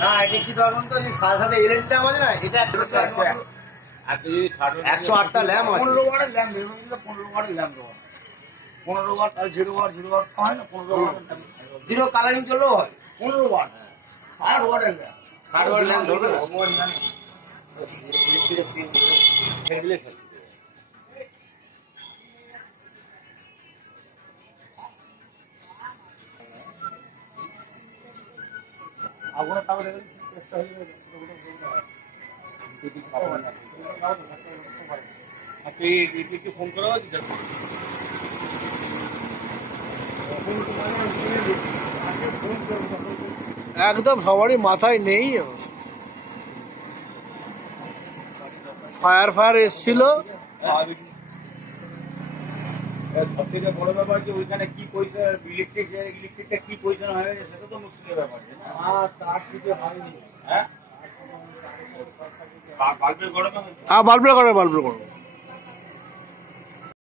না এটা কি ধরুন তো সাথে সাথে এলইডি ল্যাম্প আছে না, এটা 108টা ল্যাম্প আছে। 15 ওয়াটের ল্যাম্প, 15 ওয়াটের ল্যাম্প দেওয়া, 15 ওয়াট আর 0 ওয়াট হয় না, 15 ওয়াট জিরো কালারিং চললেও হয়। 15 ওয়াট 60 ওয়াটের ল্যাম্প, 60 ওয়াট ল্যাম্প ধরবে না। আগুনের তাপ রেখে চেষ্টা হয়ে যাবে। আচ্ছা এই ফোন করা হয়েছে? একদম সবারই মাথায় নেই। ফায়ার এসছিল। সব থেকে বড় ব্যাপার যে ওইখানে কি পজিশন, ইলেকট্রিকটা কি পজিশন হয়ে গেছে সেটা তো মুশকিলের ব্যাপার। তার থেকে হয়নি। হ্যাঁ, বাল্বের গরমে, বাল্বের গরমে